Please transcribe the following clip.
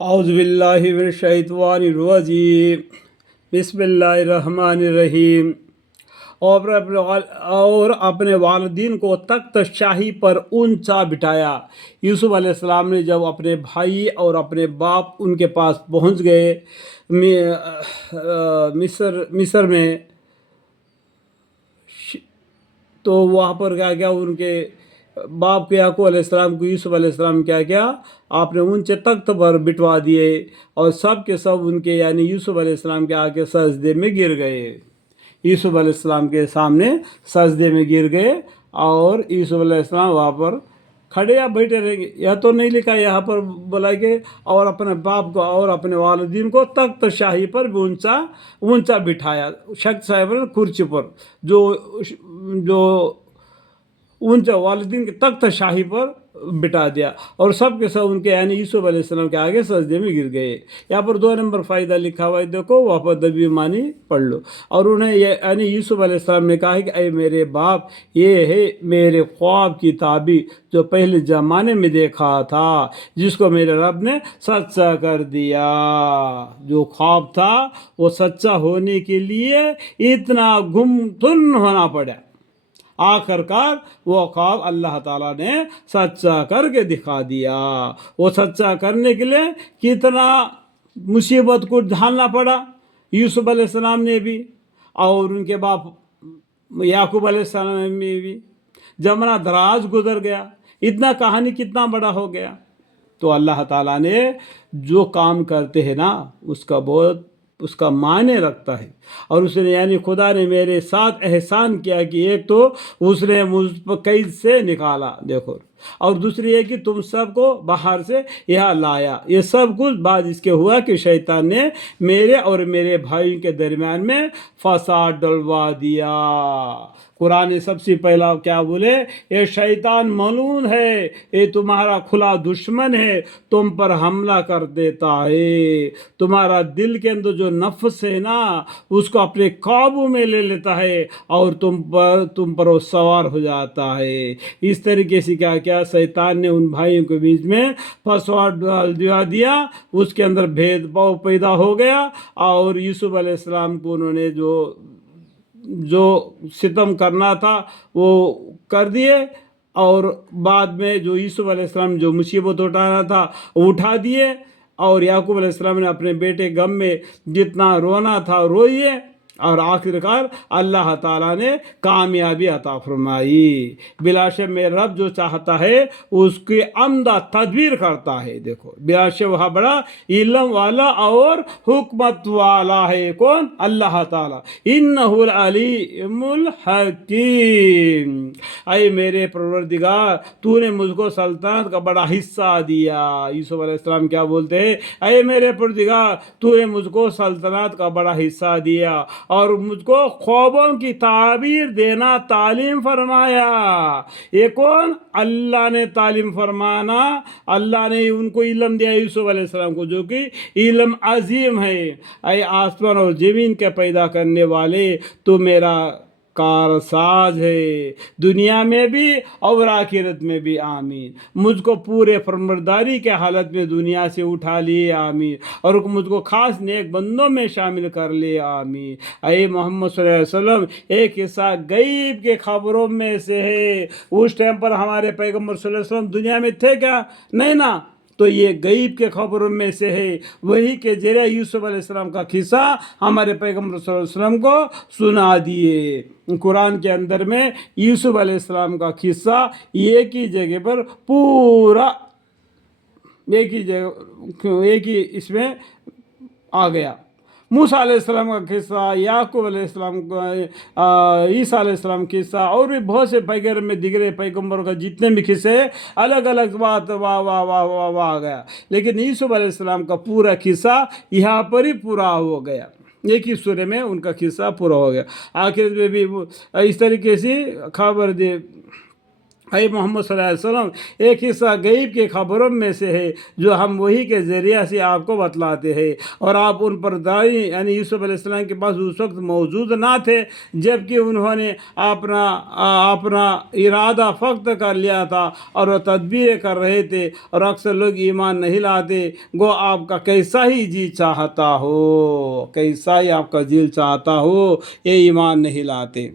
औज़ुबिल्लाहिमिनश्शैतानिर्रजीम बिस्मिल्लाहिर्रहमानिर्रहीम। और अपने वालिदीन को तख्त शाही पर ऊंचा बिठाया। यूसुफ अलैहिस्सलाम ने जब अपने भाई और अपने बाप उनके पास पहुंच गए मिस्र में, तो वहाँ पर क्या क्या उनके बाप के याकूब अलैहिस्सलाम को यूसुफ अलैहिस्सलाम क्या क्या आपने ऊंचे तख्त पर बिठवा दिए, और सब के सब उनके यानी यूसुफ अलैहिस्सलाम के आके सजदे में गिर गए। यूसुफ अलैहिस्सलाम के सामने सजदे में गिर गए, और यूसुफ अलैहिस्सलाम वहाँ पर खड़े या बैठे रहेंगे, यह तो नहीं लिखा यहाँ पर बोला कि और अपने बाप को और अपने वालिदीन को तख्त शाही पर भी ऊंचा ऊंचा बिठाया। शख्स साहब कुर्सी पर जो जो उनसे वालिदीन के तख्त शाही पर बिठा दिया, और सब के सब उनके यानी यूसुफ अलैहिस्सलाम के आगे सजदे में गिर गए। यहाँ पर 2 नंबर फ़ायदा लिखा हुआ है, देखो वहाँ पर दबी मानी पढ़ लो। और उन्हें यानी यूसुफ अलैहिस्सलाम ने कहा कि अरे मेरे बाप, ये है मेरे ख्वाब की ताबीर जो पहले ज़माने में देखा था, जिसको मेरे रब ने सच्चा कर दिया। जो ख्वाब था वो सच्चा होने के लिए इतना गुमसुन होना पड़ा, आखिरकार वो ख्वाब अल्लाह ताला ने सच्चा करके दिखा दिया। वो सच्चा करने के लिए कितना मुसीबत को झेलना पड़ा यूसुफ अलैहिस्सलाम ने भी, और उनके बाप याकूब अलैहिस्सलाम ने भी। जमाना दराज गुजर गया, इतना कहानी कितना बड़ा हो गया। तो अल्लाह ताला ने जो काम करते हैं ना, उसका मायने रखता है। और उसने यानी खुदा ने मेरे साथ एहसान किया कि एक तो उसने मुझ पर कैद से निकाला, देखो, और दूसरी है कि तुम सबको बाहर से यहाँ लाया। ये सब कुछ बाद इसके हुआ कि शैतान ने मेरे और मेरे भाई के दरमियान में फसाद डलवा दिया। कुरान ने सबसे पहला क्या बोले, ये शैतान मलून है, ये तुम्हारा खुला दुश्मन है, तुम पर हमला कर देता है, तुम्हारा दिल के अंदर जो नफ्स है ना उसको अपने काबू में ले लेता है, और तुम पर वो सवार हो जाता है। इस तरीके से क्या क्या शैतान ने उन भाइयों के बीच में फसवाद डाल दिया, उसके अंदर भेदभाव पैदा हो गया, और यूसुफ अलैहिस्सलाम को उन्होंने जो सितम करना था वो कर दिए, और बाद में जो यूसुफ अलैहिस्सलाम जो मुसीबत उठाना था उठा दिए। और याकूब अलैहिस्सलाम ने अपने बेटे गम में जितना रोना था रोइए, और आखिरकार अल्लाह ताला ने कामयाबी अता फरमाई। बिलाशे में रब जो चाहता है उसकी अमदा तदबीर करता है। देखो बिलाशे वह बड़ा इल्म वाला और हुकमत वाला है, कौन? अल्लाह ताला। इन्नहुल अलीमुल हकीम। ऐ मेरे परवरदिगार, तूने मुझको सल्तनत का बड़ा हिस्सा दिया। यूसुफ अलैहिस्सलाम क्या बोलते हैं, ऐ मेरे परवरदिगार, तूने मुझको सल्तनत का बड़ा हिस्सा दिया और मुझको ख्वाबों की ताबीर देना तालीम फरमाया। ये कौन? अल्लाह ने तालीम फरमाना, अल्लाह ने उनको इल्म दिया यूसुफ अलैहिस्सलाम को, जो कि इल्म अजीम है। ऐ आसमान और ज़मीन के पैदा करने वाले, तो मेरा कारसाज है, दुनिया में भी और आखिरत में भी, आमीन। मुझको पूरे फरमाबरदारी के हालत में दुनिया से उठा लिए, आमीन, और मुझको खास नेक बंदों में शामिल कर ले, आमीन। ऐ मोहम्मद सल्लल्लाहु अलैहि वसल्लम, एक हिस्सा गईब के खबरों में से है। उस टाइम पर हमारे पैगम्बर सल्लल्लाहु अलैहि वसल्लम दुनिया में थे क्या? नहीं ना। तो ये गईब के खबरों में से है, वही के जरिए यूसुफ अलैहिस्सलाम का किस्सा हमारे पैगम्बर सल्लल्लाहु अलैहि वसल्लम को सुना दिए। कुरान के अंदर में यूसुफ अलैहिस्सलाम का किस्सा एक ही जगह पर पूरा एक ही इसमें आ गया। मूसा अलैहिस्सलाम का किस्सा, याकूब अलैहिस्सलाम का, ईसा अलैहिस्सलाम का किस्सा, और भी बहुत से पैगम्बर में दिगरे पैगम्बरों का जितने भी किस्से अलग अलग बात वाह वाह वाह वाह वाह आ गया। लेकिन यूसुफ अलैहिस्सलाम का पूरा किस्सा यहाँ पर ही पूरा हो गया, एक ही सूरे में उनका किस्सा पूरा हो गया। आखिर में भी इस तरीके से खबर दे اے محمد صلی اللہ علیہ وسلم، ایک حصہ غیب کے خبروں میں سے ہے جو ہم وہی کے ذریعہ سے آپ کو بتلاتے ہیں، اور آپ ان پر دائی یعنی یوسف علیہ السلام کے پاس اس وقت موجود نہ تھے جبکہ انہوں نے اپنا ارادہ فقط کر لیا تھا اور وہ تدبیریں کر رہے تھے، اور اکثر لوگ ایمان نہیں لاتے، گو آپ کا کیسا ہی جی چاہتا ہو، کیسا ہی آپ کا دل چاہتا ہو، یہ ایمان نہیں لاتے۔